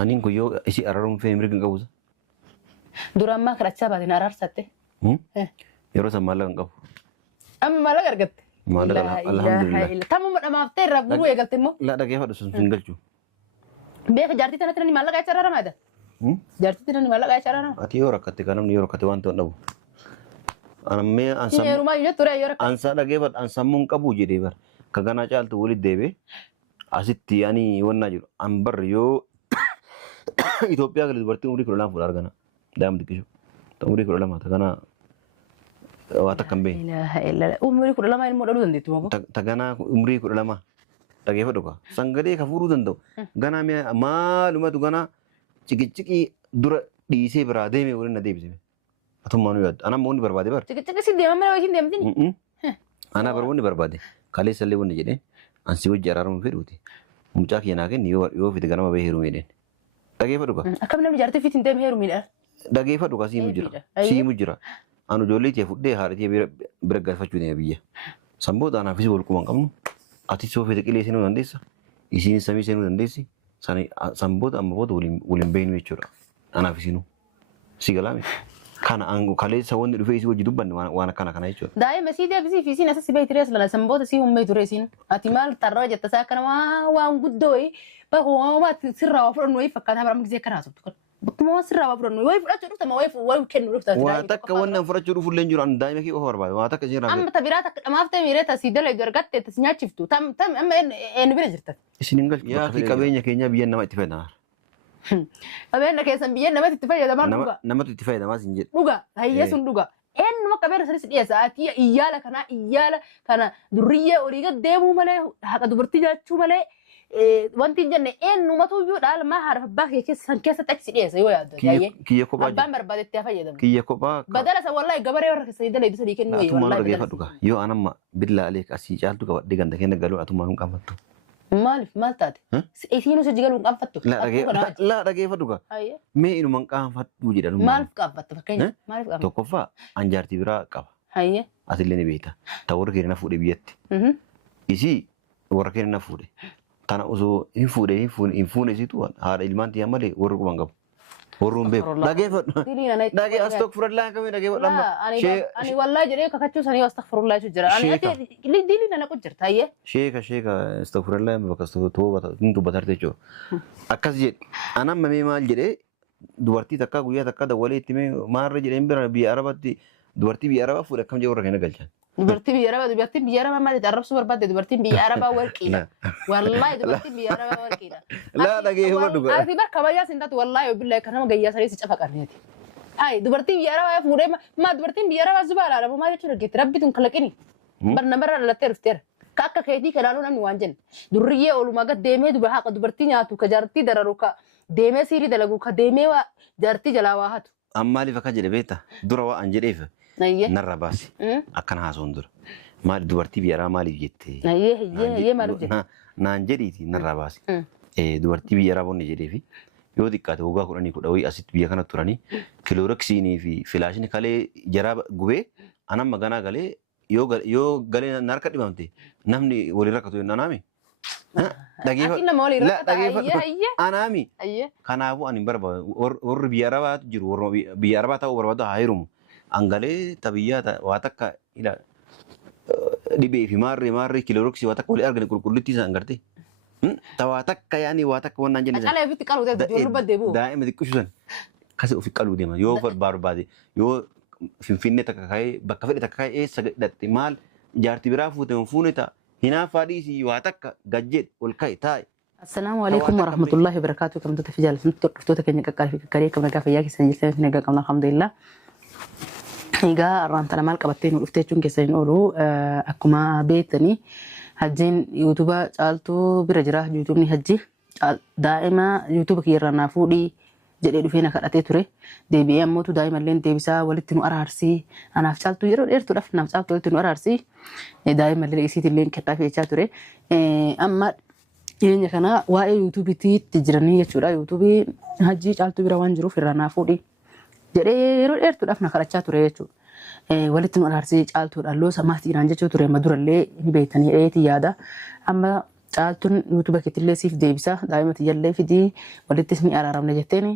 أنين كيو إشي أرارون في أمريكا كوزا duraan maa kadhachaa baate na araarsatte يروس مالا كاب amma maala gargatte مالا الحمد لله tamuma dhamaaftee irraa guruu eegalte immoo لا ده كيف هذا سنجل شو beeka jaartii tana tirani maallaqa jecha raramaadha jaartii tirani maallaqa jecha rarama أتي يورا كتي كانوا يورا كتي وان تونو أنا مي أنسام heerumaa iyyuu ture yoo rakka أنسا ده كيف أنسامون كابو جدي بر كجانا جال تقولي دبي أسيتي يعني وانا جلو أمبر يو إثيوبيا كله برتي عمري كلنا فلار كنا دام دكيشو عمري كلنا ما تكنا واتك كمبي ilaha illallah umri kudha lama ilmoo dhaluu dandeettu moo تكنا عمري كلنا ما تكيف دوكا سانغري كفورو دندو غانا مي معلومة دوغانا چيكي دور ديسي برادة مي ورنا ديبسي أتوم مانو ياد أنا موني بربادي بر cik si deeman mala wajin deemtin أنا بربوني بربادي كالي سلي وني جدين أنسي وجرارون فيروتي مجاك يناكن يو في تغانا ما بيهرو ميدين تكيف دوكا akkam namni jaartii fiitiin deem heerumidha دقيقة دوكا سي مجرا أنا جولي تيفو ده هارتي برجع فشوده بيجي سامبو أنا في سؤال كمان كم أتي سوف تكلي سنو ننديسا إيشين سامي سنو ننديسي ساني سامبو أما بود ولين بين ويشورا أنا في سنو سيجلامي كان أنغو كله سوون الفيس هو جدوب بند وانا كان يشور daa'ima sii deebisii fiisiin asas sibee tirees lala samboota sii hummee tureesiin ati maal tarroo jetta saa kana waan guddoo bakka uumamaa sirraa waa fudhannu wayii fakkaata bara gisee kana haasoftu kan bakkuma waan sirraa waa fudhannu wayii fudhachuu dhufta ma wayii kennu dhufta واتك وانا فرج شروف اللي نجور عن دائما كي أخبار بعد واتك زين رابط amma tabiraa takka dhamaafte miireeta sii dalee gargatte tas nyaachiftu tam amma eenyu bira jirtan سنينغل يا كي كابينيا كينيا بيان نما اتفقنا qabeenya keessan biyya namatti itti fayyadaman dhuga نما اتفقنا ما سنجد dhuga hayyee sun dhuga eenyuma qabeenya sanis dhiyeessa ati iyyaala kana durriyyee olii gad deemuu malee haqa dubartii jaachuu malee wanti hin jenne eenyumatu iyyuu dhaala maa haadha abbaa kee keessan keessatti achi si dhiyeessa yoo yaaddu hayyee كي كوبا abbaan barbaadetti haa fayyadamu كي كوبا badala sa wallahi gabaree warra keessanii dalee sadii kennuu لا أتوم wallahi أنا رجع فدوكا يو أنا ما بالله عليك أسي جالتو كوا دكان دكان قالوا أتوم أنا كم maaliif maal taate isiinuu si jigaluun qaanfattu لا رجع فدوكا hayyee ما إنه من كان فدو جدا maaliif qaanfattu fakkeenya maaliif qaanfattu tokkoffaa anjaartii biraa qaba hayyee asillee ni beekta ta warra keenya fuudhe biyyatti isii warra keenya fuudhe tana osoo hin fuudhe isiitu haadha ilmaan tiyyaa malee warri quban qabu warruun beeku dhagee as tokko fudhadhaa kamii dhagee fudhama ani wallahi jedhee kakachuu sanii astaghfirullah jechuun jira ani ati diinii nana qu jirta hayyee sheeka astagfirullah bakka tooba hin dubbatarte jechuudha akkas jedhe anam mamee maal jedhee dubartii takka guyyaa takka dawwalee itti mee maarra jedheen bira biyya arabatti dubartii biyya arabaa fuudhe akkam jedhe warra keenya galchan dubartiin biyya arabaa maaliif arrabsuu barbaadde dubartiin biyya arabaa warqiidha wallahi dubartiin biyya arabaa warqiidha laa dhagee huma dhuga ati barka bayyaa sin taatu wallahi billahi kanama gayyaa sanii si cafa qarneeti ay dubartiin biyya arabaa fuudhee maa dubartiin biyya arabaa zubaala dha maa jechuudha geetti rabbituun kalaqini bar namarra dhalattee dhufteera ka akka keetii kanaaluu namni waan jenna durriyyee oolumaa gad deemee haqa dubartii nyaatu ka jaartii dararu ka deemee siirii dalagu ka deemee waa jaartii jalaa waa hatu ammaaliif akka jedhe beekta dura waa an jedheef narra baasi akkana haasawun dura maali dubartii biyya arabaa maaliif jette hayyee maaliif jette naan jedhiiti narra baasi dubartii biyya arabaa onni jedheefi yoo xiqqaate waggaa 10 asitti biyya kana turanii kilooreksiinii fi filaashini kalee jaraa gubee anam maganaa galee yoo galee narka dhibamte namni walii rakkatu nanaami ati nama walii rakkata anaami kanaafuu ani barbaadu warri biyya arabaa jiru warri biyya arabaa ta'uu barbaadu haa heerumu angalee tabiyyaa waa takka ila dhibee fi maarree kilooreksii waa takka walii arganii qulqullittii isaan garte tawaa takka yaani waa takka waan naan jenne qalee ofitti qaluu ta'e durba deebi'u daa'ima xiqqishu san kasi ofi qaluu deema yoo barbaade yoo finfinnee takka ka'ee bakka fedhe takka ka'ee eessa hidhatte maal jaartii biraa fuute fuune ta'a hinaaffaa dhiisii waa takka gajjeed ol ka'e taa'e. Assalaamu alaikum warahmatullahi wabarakatuh. Kam tuta fi jaalattoota dhuftoota keenya qaqqaarii fi kakkaree kam nagaa fayyaa keessan jirtan fi nagaa qabna alhamdulillah. Egaa arraantana maal qabattee nu dhuftee jechuun keessan hin oolu akkuma beektanii hajjiin yuutuuba caaltuu bira jira yuutuubni hajji daa'ima yuutuuba kiyyarraa naa fuudhii jedhee dhufee na kadhatee ture deebi'ee ammootu daa'imallee deebisaa walitti nu araarsii anaaf caaltuu yeroo dheertuudhaaf naaf caaltuu walitti nu araarsii daa'imallee isiitillee kadhaa fe'achaa ture amma dhiyeenya kana waa'ee yuutuubiitti jiranii jechuudha yuutuubii hajjii caaltuu bira waan jiruuf irraa naa fuudhii jedhee yeroo dheertuudhaaf na kadhachaa ture jechuudha. Walitti nu araarsii caaltuudhaan loosa maatiidhaan jechuu ture amma durallee hin beektanii dheetii yaada amma caaltuun yuutuuba keetillee siif deebisa daa'ima tiyallee fidii walitti isni araaramne jetteeni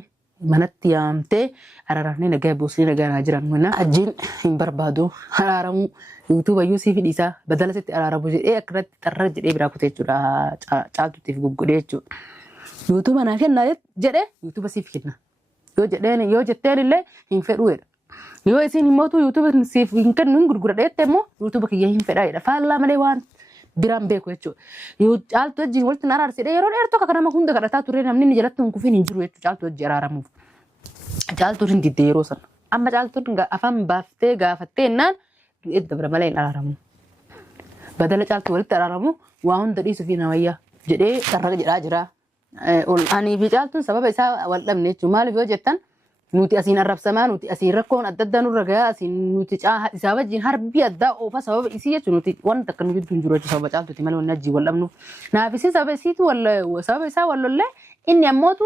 manatti yaamtee araaramne nagaa boosni nagaa naa jiran mana ajjiin hin barbaadu araaramuu yuutuuba iyyuu siif dhiisaa badala sitti araaramu jedhee akkanatti xarra jedhee biraa kutee jechuudha caaltuutiif guggodhee jechuudha. Yuutuuba naa kennaa jedhee yuutuuba siif kenna yoo jetteen illee hin fedhuudha. Yoo isin himootu yuutuuba siif hin kennu hin gurgura dheette immoo yuutuuba kiyya hin fedhaa jedha faallaa malee waan biraan beeku jechuudha. Yoo caaltu wajjin walitti araarsidhe yeroo dheertuu akka nama hunda kadhataa ture namni inni jalatti hin kufiin hin jiru jechuudha caaltu wajjin araaramuuf. Caaltuun hin didde yeroo sana. Amma caaltuun afaan baaftee gaafattee ennaan du'eet dabra malee hin araaramu. Badala caaltu walitti araaramu waa hunda dhiisuu fi namayyaa jedhee sarara jedhaa jira. Ani fi caaltuun sababa isaa wal dhabne jechuudha. Maaliif yoo jettan nuti asiin arrabsamaa nuti asiin rakkoon adda addaa nurra gahaa asiin nuti isaa wajjin harbii addaa oofa sababa isii jechuun nuti wanta akka nuti hin jiru jechuudha sababa caaltuuti malee wanni ajjii wal dhabnuuf. Naaf isii sababa isaa wal lollee inni ammootu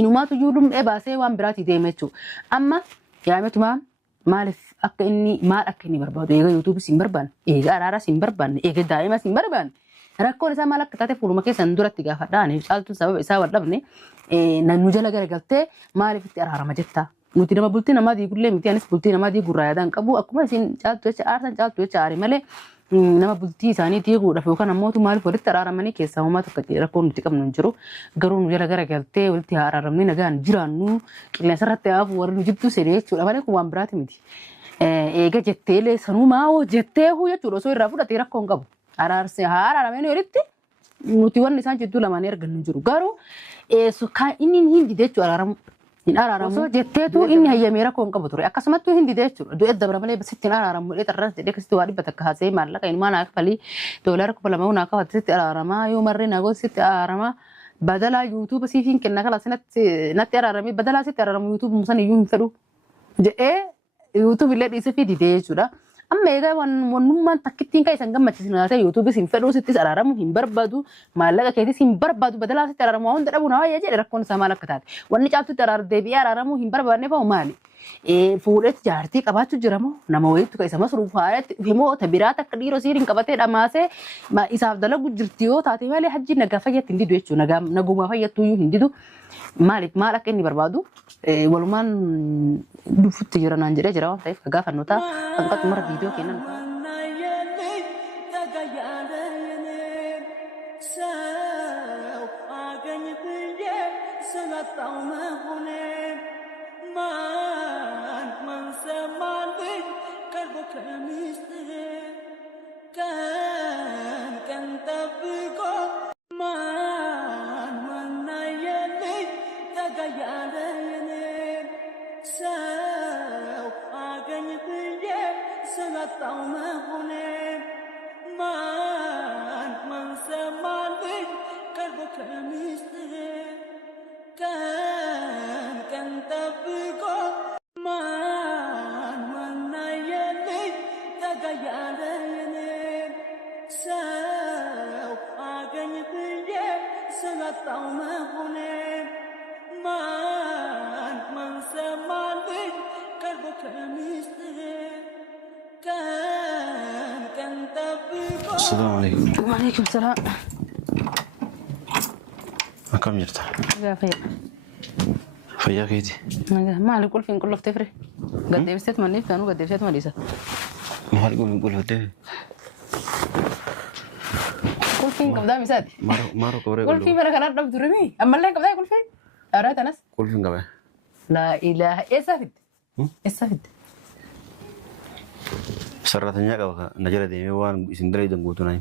inumaatu iyyuu dhumdhee baasee waan biraatii deeme jechuudha. Amma yaametumaan maaliif akka inni maal akka inni barbaadu eega yuutuubis hin barbaanne eega araaras hin barbaanne eega daa'imas hin barbaanne rakkoon isaa maal akka taate fuuluma keessan duratti gaafadhaan caaltuun sababa isaa wal dhabne nannu jala garagaltee maaliif itti araarama jettaa. Nuti nama bultii namaa diigullee miti anis bultii namaa diigurraa yaadaan qabu akkuma isin caaltu jecha aarsan caaltu jecha aari malee nama bultii isaanii diiguudhaaf yookaan ammootu maaliif walitti araaramanii keessaa homaa tokko rakkoon nuti qabnu hin jiru. Garuu nu jala garagaltee walitti araaramnee nagaan jiraannu qilleensa irratti haafu warri nu jibduu sedee jechuudha malee kun waan biraati miti. Eega jetteelee sanumaa hoo jettee huu jechuudha osoo irraa fudhatee rakkoon qabu. Araaramanii walitti nuti wanni isaan jidduu lamaanii argannu jiru. Garuu inni hin dide jechuudha araaramu. Hin araaramu. Osoo jetteetu inni hayyamee rakkoon qabu ture. Akkasumattuu hin dide jechuudha. Du'eet dabra malee sitti hin araaramu. Xarras jedhee akkasitti waa dhibbata akka haasa'ee maallaqa ilmaa naa kafalii doolaara 2,000 naa kafatti sitti araaramaa yoo marree naa gooti sitti araaramaa badalaa yuutuuba siifin kenna kala natti araaramee badalaa sitti araaramu yuutuuba musan iyyuu hin fedhu jedhee yuutuuba illee dhiisee fi didee jechuudha. Amma egaa wannummaan takkittiin kan isan gammachiisan ta'e yuutuubis hin fedhuu sittis araaramu hin barbaadu maallaqa keetis hin barbaadu badalaa sitti araaramu waan hunda dhabu naa wayyaa jedhe rakkoon isaa maal akka taate wanni caaltutti deebi'ee araaramu hin barbaadne fa'u maali? Fuudhetti jaartii qabaachuu jira moo nama wayiitu kan isa masruuf haadhatti himoo tabiraata akka dhiiroo siiriin qabatee dhamaasee isaaf dalagu jirti yoo taate malee hajji nagaa fayyatti hin didu jechuudha nagumaa fayyattuu iyyuu hin didu maaliif maal akka inni barbaadu walumaan dhufutti jira naan jedhee jira waan ta'eef ka gaafannoota akkatu mara viidiyoo kennan. السلام عليكم. وعليكم السلام. كم جرت؟ فيا. فيا كيدي. ما على كل فين كله تفرق. قد دبست ما نيف كانوا قد دبست ما ليس. ما على كل كله تفرق. كل فين كم دام يساد. مارو كوري. كل فين مرة كنا نضرب درمي. أما اللي كم دام كل فين. أراد أناس. كل فين كم؟ لا إله إسافد. إسافد. سرتني كذا نجرة دي ميوان سندري دنقوتو نايم.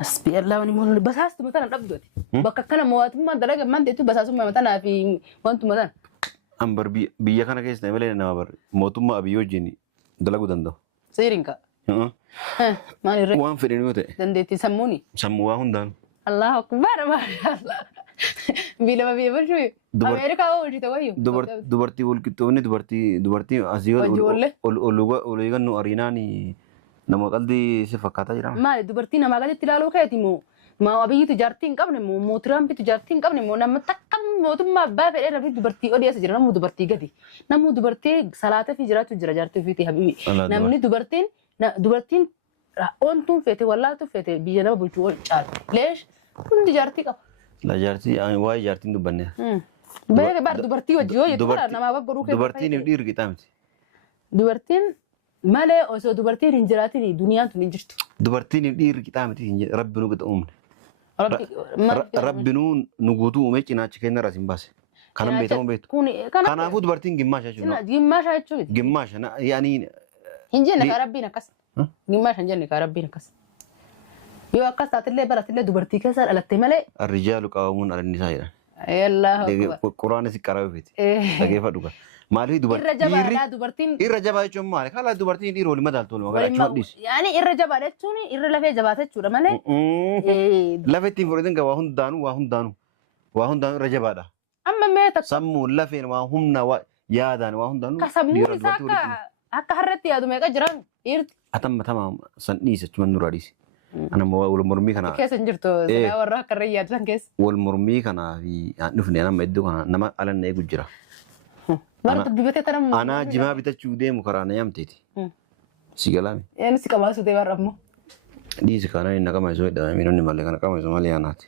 أسبي الله وني بس هاست مثلا نبدو. بكرة مواد ما درجة ما أنت بس هاسو مثلا في وانتو مثلا. أمبر بيا كنا كيس نعمله نوابر موتو ما أبيو جيني دلقو دندو. سيرينكا. ما نرى. وان فرينو تي. دندي تسموني. سموا هندان. الله أكبر ما الله. بيلا ما بيبر شوي. أمريكا أول شيء تويو. दुबर्ती बोल के तो नहीं दुबर्ती आसियो ओलुगा no arena नी नमकल दी से फकाता जरा ما दुबर्ती ना मागा तिलालो क्या थी मो ما अभी تجارتي قبل مو موترام بتجارتي قبل مو نم تكم مو ثم بافر إيه نبي دبرتي أودي أسجل نمو دبرتي قدي نمو دبرتي صلاة في جرات وجرا جرات في تي حبيبي نمني دبرتين أنتم فيتي ولا تفيتي بيجنا بقولوا شال ليش كنت جارتي كم لا جارتي أنا واي جارتي دبنة بيجي بعد دبرتي وجيو يتورا أنا ما بقولك دبرتي ندير كتامتي دبرتين ما له أو دبرتين هنجراتي دنيا تنجرت دبرتي ندير كتامتي ربنا قد أمنا ربي ربنا نقودو ومشي ناتشكينا راسين بس كلام بيتهم بيت كان أفود برتين جماش أشوف جماش أشوف جماش أنا يعني هنجنا كربينا كاس جماش هنجنا كربينا كاس يو أكاس تاتلي براتلي دبرتي كسر على التملة الرجال قوامون على النساء يلا القرآن سكروا فيتي كيف أدوك مالي دبرتين الرجال يجون مالك هلا دبرتين يرو لما دالتون ما قال أشوف يعني الرجال توني الرجال جبات شو رمله لفتين فريدين كواهن دانو رجال هذا أما ما سمو لفين واهم نوا يادان واهم دانو كسموني ساكا akka harratti yaadu meeqa jiran dhiirti. Tamam san dhiise cuman nuraadhiise. Ana wal mormii kana. Keessa hin jirtu silaa warra akka irra yaadu san keessa. Wal mormii kanaa fi dhufne nama iddoo kana nama alan eegu jira. Warra dibatee tanam. Ana jimaa bitachuu deemu karaa na yamteeti. Si galaami. Inni si qabaasu ta'e warra ammoo. Dhiise kana inni qama isoo hidhame miidhamni malee kana qama isoo malee yaanaati.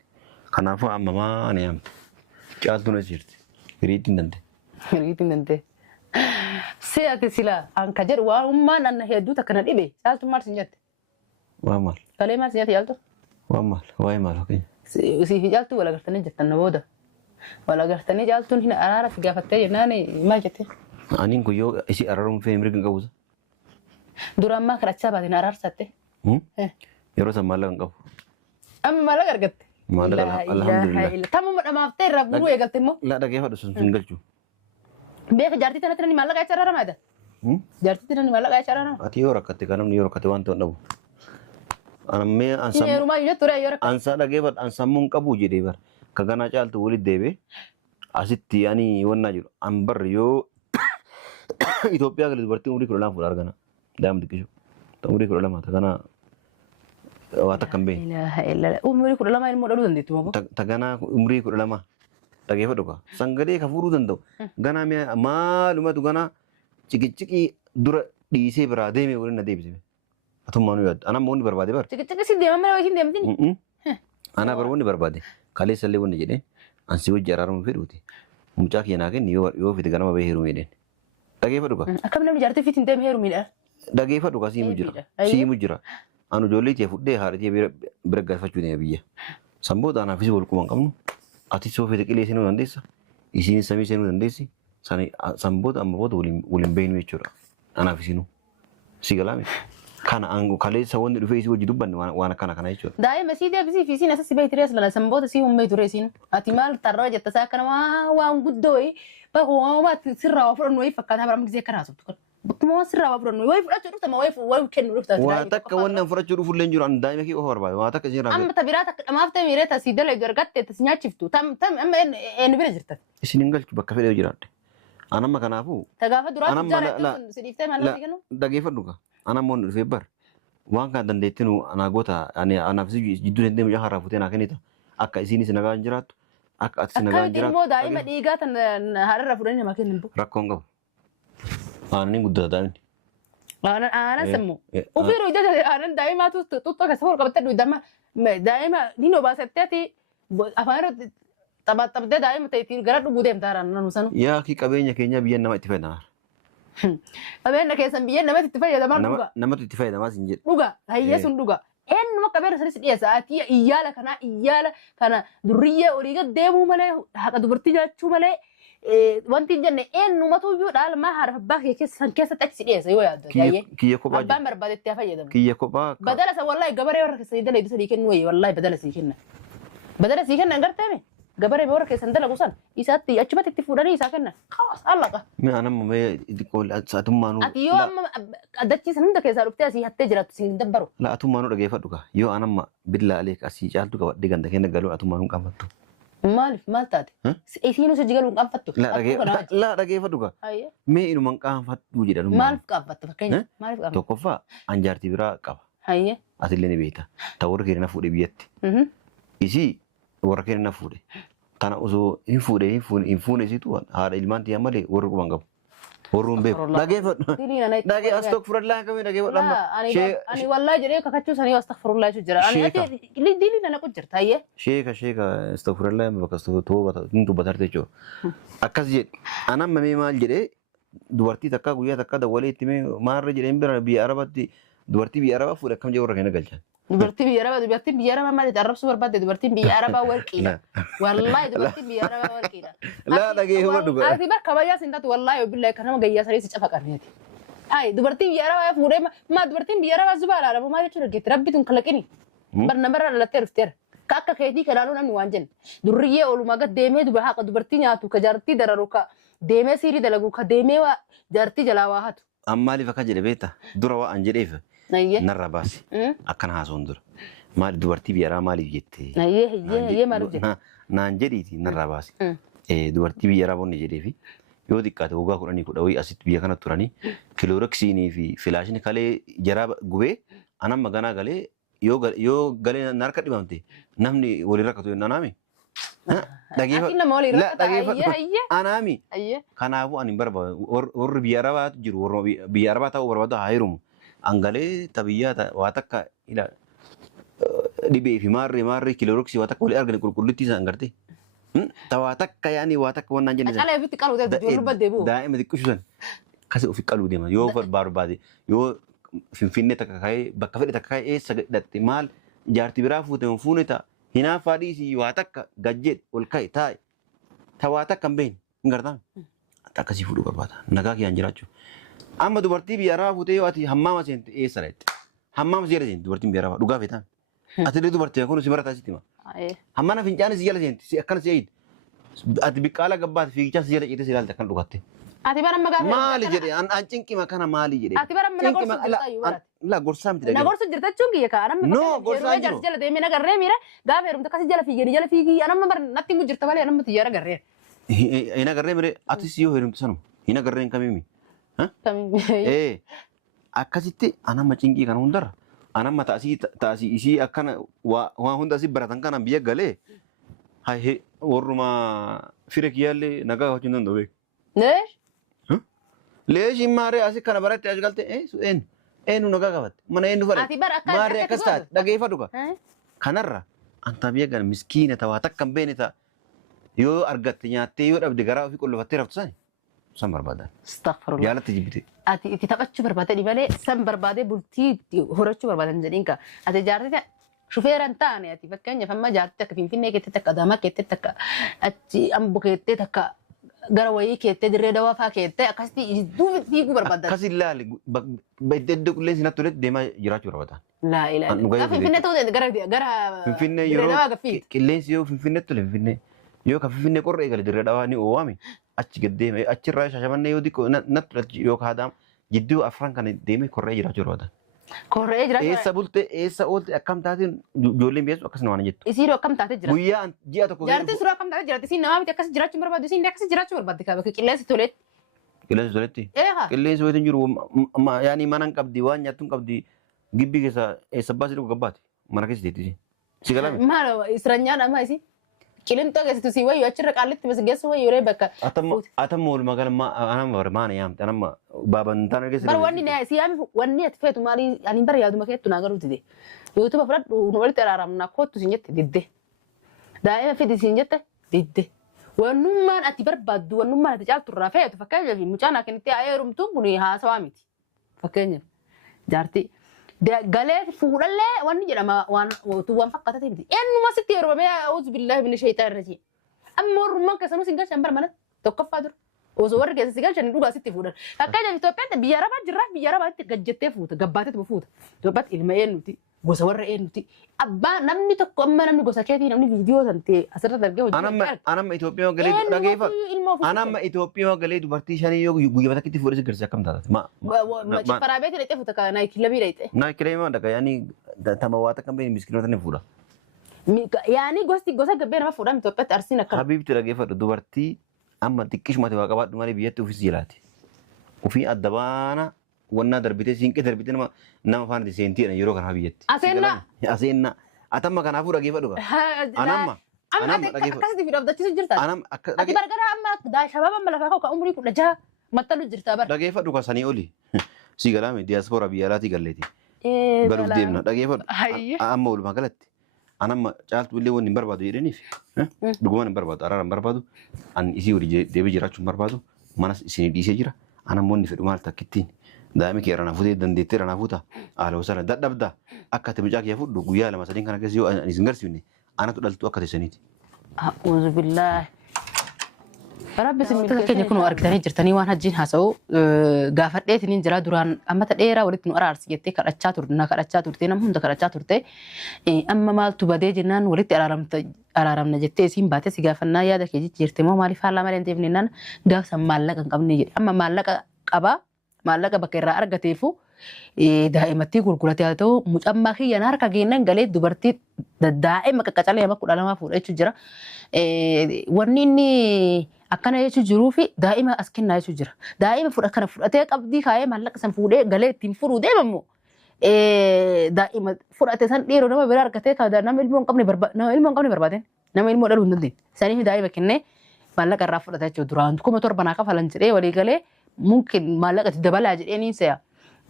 Kanaafuu amma maa na yamte. Caaltuu na jirti. Hiriitti hin dandee. Hiriitti hin dandee. Siyaati sila anka jedhu waan ummaan anna hedduu takka na dhibe caaltu maal sin jette. Waan maal. Kalee maal sin jette caaltu. Waan maal waa'ee maal fakkeenya. Siifi caaltu wal agartanii jettan na booda. Wal agartanii caaltuun hin araara si gaafattee jennaan maal jette. Aniin kun yoo isi araaruun fee mirga qabuusa. Duraan maa kadhachaa baatiin araarsatte. Yeroo san maallaqa hin qabu. Amma maallaqa argatte. Maallaqa alhamdulillah. Tamuma dhamaaftee irraa guruu eegalte immoo. Laa dhageeffadhu sun hin galchu. Beeka jaartii tanatti namni maallaqa jecha rarama ada. Jaartii tanatti maallaqa jecha rarama. Ati yoo rakkatte kan namni yoo rakkate waan ta'u dhabu. Anammee ansam. Inni heerumaa iyyuu ture yoo rakkate. Ansaa dhageeffadhu ansammuun qabu jedhee bara. Ka ganaa caaltu walitti deebee asitti ani wannaa jiru. An barri yoo Itoophiyaa galee dubartii umurii 12 fuudha argana. Daa'ima xiqqishu. Umurii 12 ta kana waa takka hin beekne. Ilaaha illallah. Umurii 12 ilmoo dhaluu dandeettu moo? Ta ganaa umurii 12. Dhageeffadhu ka sangadee ka fuudhuu danda'u ganaa mi'a maalumatu ganaa ciqicciqii dura dhiisee biraa deemee waliin na deebisee atummaa nu yaaddu anaa moonni barbaade bar ciqicciqii si deemaa malee wayii deemtiin anaa bar wanni barbaade kaleessa illee wanni jedheen ansi wajji araaramu fedhuuti mucaa kiyya naa kenni yoo fite ganama bahee heerumee dheen dhageeffadhu ka akkam namni jaartii fiitiin deemee heerumiidha dhageeffadhu ka siimu jira anu ijoollee tiyya fudhee haadha bira galfachuu deema biyya sanboota anaafis wal quban qabnu ati soofete qilee seenuu dandeessa isiin samii seenuu dandeessi sanboota amma booda waliin beeknu jechuudha anaaf isinuu si galaame kana kaleessa wanni dhufee isii wajji dubbanne waan akkana kana jechuudha. Daa'ima sii deebisii fi isiin asas beekti rees lana sanboota sii hummee ture isiin ati maal tarraa jetta isaa akkana waan guddoo wayii bakka waan sirraa waa fudhannu wayii fakkaataa bara gisee akkana haasoftu kana. Bakkuma waan sirraa waa fudhannu wayii fudhachuu dhufta wayii kennu dhufta. Waa takka wannan fudhachuu dhufu illee jiru ani daa'ima kee qofa barbaade waa takka isin raafate. Amma tabiraa takka dhamaaftee miireeta sii dalee argatte si nyaachiftu amma eenyu bira jirta. Isin hin galchu bakka fedhee jiraadde. Anamma kanaafuu. Tagaafa duraatti jaallattu si dhiiftee maal lafi kennu? Dhageeffadhu ka anamma wanni dhufee bar waan kana dandeettinu anaa goota anaaf jidduu dandee mucaa harraa futee naa kennita akka isiinis nagaa hin jiraattu akka atis nagaa hin jiraattu. Akkamitti immoo daa'ima dhiigaa tan haadharraa fudhanii namaa kennan boo? Rakkoon qabu. Aananiin guddata daa'imni. Aanan sammu. Ofiiruu ija aanan daa'imaatu tuttuu keessa fuul qabattee dhuydama daa'ima ni obaasetteeti afaan irratti taphattee daa'ima ta'eetiin gara dhuguu deemtaa naannoo sanu. Yaa ki qabeenya keenya biyya nama itti fayyadamaa. Qabeenya keessan biyya namatti itti fayyadamaa dhuga. Namatti itti fayyadamaa sin jedhu. Dhuga hayyee sun dhuga. Eenyuma qabeenya sanis dhiyeessa ati iyyaala kana durriyyee olii gad deemuu malee haqa dubartii jiraachuu malee. Wanti jenne eenyumatu iyyuu dhaalmaa haadha abbaa kee keessan keessatti achi dhiyeessa yoo yaaddu. Kiyya kophaa abbaan barbaadetti haa fayyadamu. Kiyya kophaa. Badala isa wallahi gabaree warra keessan dalagu sadii kennu wayii wallahi badala sii kenna. Badala sii kenna garteeme gabaree warra keessan dalagu san isaatti achumatti itti fuudhanii isaa kenna. Kawas allaqa. Mee anamma mee atummaanuu. Ati yoo amma dachiisan hunda keessaa dhuftee asii hattee jiraattu siin dabbaru. La atummaanuu dhageeffadhu ka yoo anamma billaalee asii caaltu qabadhee ganda keenya galuu atummaanuu qabattu. Maaliif maal taate? Isiinuu si jigaluun qaanfattu. Laa dhageeffadhu ka. Mee inuman qaanfattuu jedhan. Maaliif qaanfattu fakkeenya? Maaliif qaanfattu? Tokkoffaa anjaartii biraa qaba. Hayyee. Atillee ni beekta. Ta warra keenya na fuudhe biyyatti. Isii warra keenya na fuudhe. Tana osoo hin fuudhe isiitu haadha ilmaan tiyyaa malee warra quban qabu. ورون بيب دقيفة دقيفة أستغفر الله كمين دقيفة لما أنا والله جريك كاتشو سني أستغفر الله شو جرا أنا أتي لي ديلي أنا كنت جرت هي شيكا استغفر الله ما بك استغفر توبة أنتو بترتي جو أكاسي أنا ممي مال جري دوارتي تكا غويا تكا دولي تيمي مار جري إمبر بياربتي دوارتي بياربا فورا كم جو ركنا قلشان dubartiin biyya arabaa maaliif arrabsuu barbaadde dubartiin biyya arabaa warqiidha wallahi dubartiin biyya arabaa warqiidha laa dhageeffama dhugaa ati bar kabayyaa sin taatu wallahi billahi kan nama gayyaa saree si cafa qarneeti ay dubartiin biyya arabaa fuudhee ma dubartiin biyya arabaa zubaa laala maal jechuudha geetti rabbituun kalaqini bar namarra dhalattee dhufteera ka akka keetii kanaanuu namni waan jenna durriyyee oolumaa gad deemee duba haqa dubartii nyaatu ka jaartii dararu ka deemee siirii dalagu ka deemee waa jaartii jalaa waa hatu ammaaliif akka jedhe beekta dura waa an jedheef narra baasi akkana haasawun dura maali dubartii biyyaraa maaliif jettee maaliif jette naan jedhiiti narra baasi dubartii biyyaraa bonni jedheefi yoo xiqqaate waggaa 10 wayii asitti biyya kana turanii kilooroksiinii fi filaashini kalee jaraa gubee anan maganaa galee yoo galee narka dhibamte namni walii rakkatu hin anaami anaami kanaafuu ani barbaadu warri biyya arabaatu jiru warri biyya arabaa ta'uu barbaadu haa hirumu angalee tabiyyaa waa takka ila dhibee fi maarree kilooroksii waa takka walii arganii qulqullitti isaan gartee tawaa takka yaani waa takka waan naan jenne Ala bitti qaluu ta'e durba deebi'u. daa'ima xiqqishu san kasi ofi qaluu deema yoo barbaade yoo finfinnee takka ka'ee bakka fedhe takka ka'ee eessa hidhatte maal jaartii biraa fuute fuune ta'a hinaafaa dhiisii waa takka gajjeedhe ol ka'e taa'e tawaa takka hin beekne hin gartaan akkasii fuudhuu barbaada nagaa kiyyaan jiraachuu. Amma dubartii biyya arabaa fuutee yoo ati hammaama seente eessa dhaqxe hammaama si jala seente dubartiin biyya arabaa dhugaa feetaan ati illee dubartii kun si barataa sitti hima hammana fincaanii si jala seente si akkana si eeyyitu ati biqqaala gabbaate fiigichaa si jala ciite si ilaalte kan dhugatte. Ati bara magaa maali jedhe an cinqima kana maali jedhe ati bara mana gorsa jirta yoo barate la gorsaa miti na gorsa jirta chungi ka anam No, gorsa jiru. jala deemee nagarree miira gaafa heerumta kasi jala fiiganii jala fiigii anam bar natti mu jirta malee anam tiyyaara garree hin agarree mire atis yoo heerumte sanuma hin agarree hin kamimi akkasitti anama cinqii kana hundarra anama taasii isii akkana waan hunda asii baratan kana biyya galee warruma fira kiyyaallee nagaa hojii hin danda'u beeku. neesh Leesh maaree asii kana baratte as galte eenyu nagaa qabatte mana eenyu fudhate ati bara akka maaree akkas taate dhageeffadhu ka kanarra anta biyya gana miskiina ta'aa takka hin beekne ta'a yoo argatte nyaattee yoo dhabde garaa ofii qollofattee raftu sani san barbaadan astaghfirullah jaalatti jibbite. ati itti taphachuu barbaadani malee san barbaadee bultii horachuu barbaadan jedhiin ka ati jaartita shufeeran taane ati fakkeenyaaf amma jaartii akka finfinnee keettee takka adaamaa keettee takka achi ambo keettee takka gara wayii keettee dirree dawaa faa keettee akkasitti duubi fiiguu barbaadan. Akkasi ilaali iddoo qilleensi natti toletti deemaa jiraachuu barbaada. Laa ilaahi. Finfinnee ta'uu gara Finfinnee yeroo qilleensi yoo Finfinnee tole Finfinnee yoo ka Finfinnee qorra eegale dirree dawaa ni oowwame achi gad deeme achirraa Shashamannee yoo xiqqoo natti tolchi yoo kaadaam jidduu afran kana deeme korree jiraachuu barbaada. Korree jiraachuu. Eessa bulte eessa oolte akkam taateen ijoolleen biyyeessu akkas nama jettu. Isiiroo akkam taatee jira. Guyyaa ji'a tokko. Jaartiin suuraa akkam taatee jiraatti isiin namaa miti akkas jiraachuu barbaadu isiin akkas jiraachuu barbaadde kaa bakka qilleensi toletti. Qilleensi toletti. Eeha. Qilleensi wayii jiru yaani mana hin qabdi waan nyaattu hin qabdi gibbii keessa eessa baasii dhugu gabbaati mana keessa teettisi. Si galame. Maal israanyaan amma isi qilintoo keessatti si wayyu achirra qaallitti mas geessu wayyu yeroo bakka. Atamma wal magaalaa anama maana yaamte anama baabantaan argeessa. Bar wanni na si yaami wanni ati feetu maali ani bar yaaduma keettu naa garuuti de. Yuutuba fudhadhu nu walitti araaramna kootu sin jette didde. Daa'ima fidi sin jette didde. Wannummaan ati barbaaddu wannummaan ati caaltu irraa feetu fakkeenyaaf mucaan akkanitti haa heerumtuun kun haasawaa miti. Fakkeenyaaf jaartii. Galee fuudhallee wanni jedhama waan fakkaatee miti. Eenyuma sitti heerumamee auzu billahi min shaytaan irra jee. Amma warrummaan keessanuu sin galchan bar mana tokkoffaa dura. Osoo warri keessa si galchan dhugaa sitti fuudhan. Fakkeenyaaf Itoophiyaatti biyya arabaa jirraaf biyya arabaatti gajjettee fuuta gabbaateetuma fuuta. Itoophiyaatti ilma eenyuti gosa warra eenyuti. Abbaa namni tokko amma namni gosa keetii namni viidiyoo san ta'e asirratti argee hojii. Anamma Itoophiyaa galee dhageeffa. Anamma Itoophiyaa galee dubartii shanii yoo guyyaa bakka itti fuudhee garsi akkam taatati. Faraa beekii dhaqee fuuta kaa naayikii lamii dhaqee. Naayikii lamii maa dhagaa yaani tama waa takka hin miskiinota ni fuudha. Yaani gosa gabbee nama fuudhan Itoophiyaatti arsiin akkana. Habiibti dhageeffadhu dubartii amma xiqqishumatti waa qabaadhu malee biyyatti ofis jilaati. Ofii adda baana wannaa darbitee siinqee darbitee nama faana seentiidha yeroo kana biyyatti. Aseenna. Aseenna. Atamma kanaafuu dhageeffadhu qaba. Anamma. Amma akkasitti fi dhabdachiisu jirta. Anam akka Ati bargara amma shababa amma lafaa ka'u umurii 16 Mattalu jirta bar. Dhageeffadhu kasanii oli. Si galaame diiyaaspooraa biyya alaatii galleeti. Galuuf deemna dhageeffadhu. Amma walumaa galatti. Anamma caaltu illee wanni hin barbaadu jedhaniif. Dhugumaan hin barbaadu araara hin barbaadu. An isii wali deebii jiraachuu hin barbaadu. Manas isinii dhiisee jira. Anammoo inni fedhu maal takkittiin. Daa'imni kee ranaa fuutee dandeettee ranaa fuuta. Haala wasana dadhabdaa. Akka ati mucaa kee fudhu guyyaa lama sadiin kana keessa yoo ani isin garsiifne anatu dhaltu akka teessaniiti. A'uudhu billaahi. Rabbi similkee keenya kun argitanii jirtanii waan hajjiin haasa'u gaafadheetiin jira duraan ammata dheeraa walitti nu araarsi jettee kadhachaa turte nama hunda kadhachaa turte amma maaltu badee jennaan walitti araaramna jettee isiin baate si gaafannaa yaada kee jirte moo maaliif haala malee hin deemnennaan gaafsan maallaqa hin qabne jedhe amma maallaqa qaba maallaqa bakka irraa argateefu daa'imatti gurguratee haa ta'u mucammaa kiyyaan harka geennan galee dubartii daa'ima qaqqacalee nama 12 fuudha jechuun jira wanni inni akkana jechuun jiruu fi daa'ima as kennaa jechuun jira. Daa'ima kana fudhatee qabdii kaayee maallaqa san fuudhee galee ittiin furuu deemamu. Daa'ima fudhatee san dhiiroo nama biraa argatee nama ilmoo hin qabne barbaadeen nama ilmoo dhaluu hin dandeenye. Saniif daa'ima kennee maallaqa irraa fudhata jechuudha. Duraan 7,000 naa kafalan jedhee walii galee mungkin maallaqa itti dabalaa jedhee niin se'a.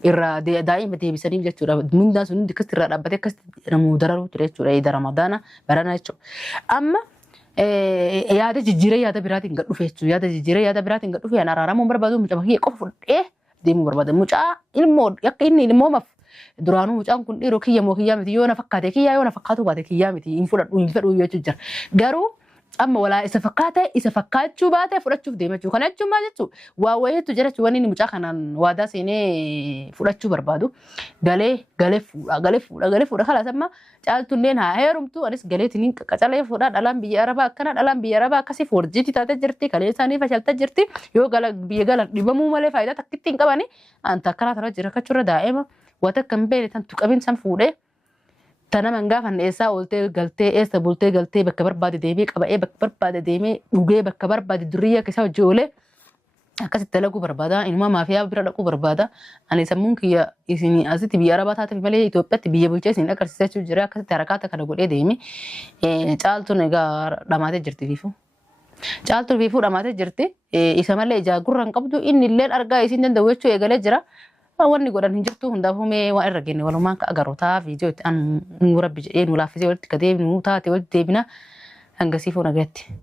Irraa daa'ima deebisaniif jechuudha. Mindaan sun hundi akkasitti irraa dhaabbatee akkasitti namuu dararuu ture jechuudha. Eeda Ramadaana barana jechuudha. Amma yaada jijjiiree yaada biraatiin gad dhufe jechuudha. Yaada jijjiiree yaada biraatiin gad dhufe yana araaramuun barbaadu mucaa bakkee qofa fudhee deemuu barbaada. Mucaa ilmoo akka inni ilmoomaaf duraanuu mucaan kun dhiiroo kiyya moo kiyyaa miti yoo na fakkaate kiyyaa yoo na fakkaatu baate kiyyaa miti hin fudhadhu hin fedhu jechuudha jira. Garuu amma walaa isa fakkaachuu baate fudhachuuf deema jechuudha. Kana jechuun maal jechuudha? Waa wayiitu jira jechuudha. Wanni inni mucaa kanaan waadaa seenee fudhachuu barbaadu. Galee fuudha. Kalaas amma caaltunneen haa heerumtu. Anis galeetiin qacalee fuudha. Dhalaan biyya Arabaa akkana dhalaan biyya Arabaa akkasii forjiitii taatee jirti. Kalee isaanii fashaltee jirti. Yoo biyya galan dhibamuu malee faayidaa takkitti hin qabani. Anta akkanaa tana jira kachuurra daa'ima. Wata kan beene tan tuqabin san fuudhee. Tana mangaafanne eessaa ooltee galtee eessa bultee galtee bakka barbaade deemee qaba'ee bakka barbaade deemee dhugee bakka barbaade duriyyaa keessaa hojii oolee akkasitti dalaguu barbaada. Inuma maafiyaa bira dhaquu barbaada. Ani sammuun kiyya isin asitti biyya Arabaa taateef malee Itoophiyaatti biyya bulchee isin agarsiisachuu jira. Akkasitti harakaata kana godhee deeme. Caaltuun egaa dhamaatee jirti fiifuu. Caaltuun fiifuu dhamaatee jirti. Isa malee ijaa gurra hin qabdu inni illee argaa isin danda'u jechuu eegalee jira. Wanni godhan hin jirtu hundaafuu mee waan irra genne walumaan ka agarootaa viidiyoo itti nu rabbi jedhee nu laaffisee walitti gadeebinu taate walitti deebina hangasiifuu nagatti.